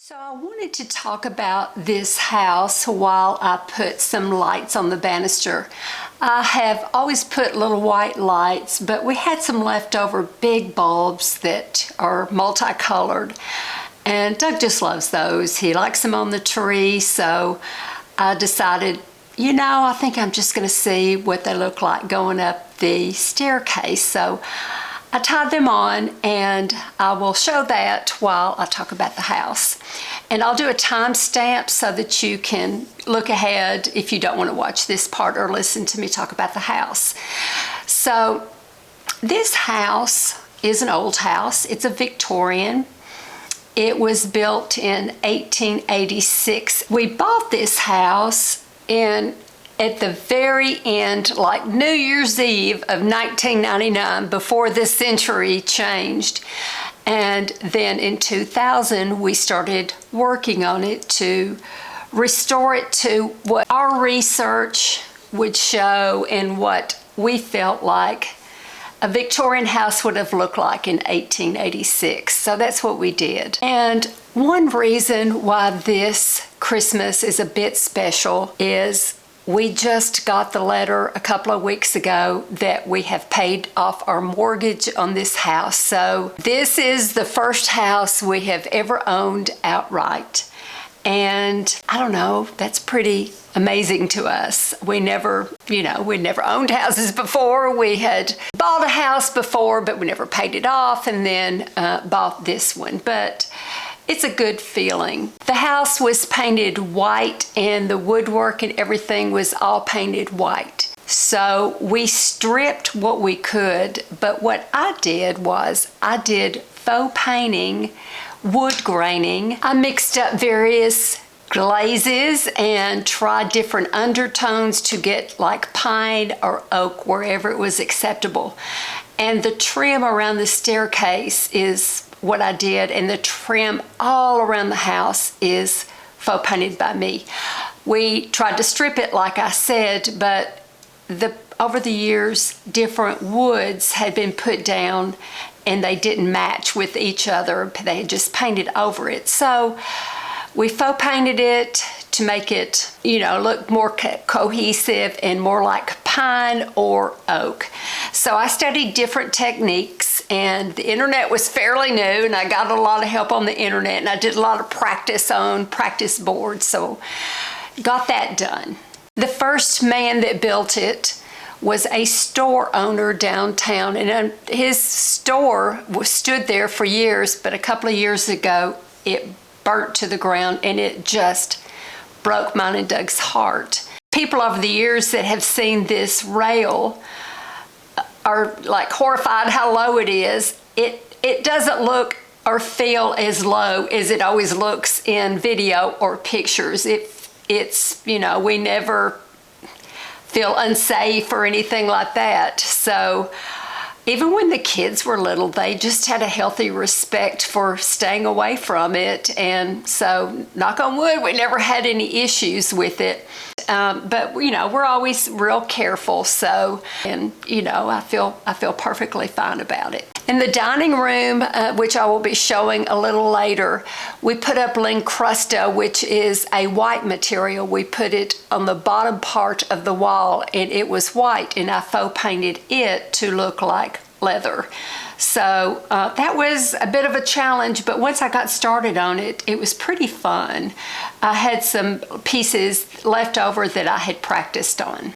So I wanted to talk about this house while I put some lights on the banister. I have always put little white lights, but we had some leftover big bulbs that are multicolored, and Doug just loves those. He likes them on the tree, so I decided, I think I'm just going to see what they look like going up the staircase. So I tied them on, and I will show that while I talk about the house. And I'll do a timestamp so that you can look ahead if you don't want to watch this part or listen to me talk about the house. So this house is an old house. It's a Victorian. It was built in 1886. We bought this house at the very end, like New Year's Eve of 1999, before the century changed. And then in 2000, we started working on it to restore it to what our research would show and what we felt like a Victorian house would have looked like in 1886. So that's what we did. And one reason why this Christmas is a bit special is we just got the letter a couple of weeks ago that we have paid off our mortgage on this house. So this is the first house we have ever owned outright. And I don't know, that's pretty amazing to us. We never owned houses before. We had bought a house before, but we never paid it off, and then bought this one. But it's a good feeling. The house was painted white, and the woodwork and everything was all painted white. So we stripped what we could, but what I did was I did faux painting, wood graining. I mixed up various glazes and tried different undertones to get like pine or oak wherever it was acceptable. And the trim around the staircase is what I did, and the trim all around the house is faux painted by me. We tried to strip it like I said, but over the years different woods had been put down and they didn't match with each other. They had just painted over it. So we faux painted it to make it, look more cohesive and more like pine or oak. So I studied different techniques, and the internet was fairly new, and I got a lot of help on the internet, and I did a lot of practice on practice boards, so got that done. The first man that built it was a store owner downtown, and his store stood there for years, but a couple of years ago it burnt to the ground, and it just broke mine and Doug's heart. People over the years that have seen this rail are like horrified how low it is. It doesn't look or feel as low as it always looks in video or pictures. It's we never feel unsafe or anything like that. So even when the kids were little, they just had a healthy respect for staying away from it. And so, knock on wood, we never had any issues with it. But we're always real careful. So, I feel perfectly fine about it. In the dining room, which I will be showing a little later, we put up Lincrusta, which is a white material. We put it on the bottom part of the wall, and it was white, and I faux painted it to look like leather. So that was a bit of a challenge, but once I got started on it, it was pretty fun. I had some pieces left over that I had practiced on.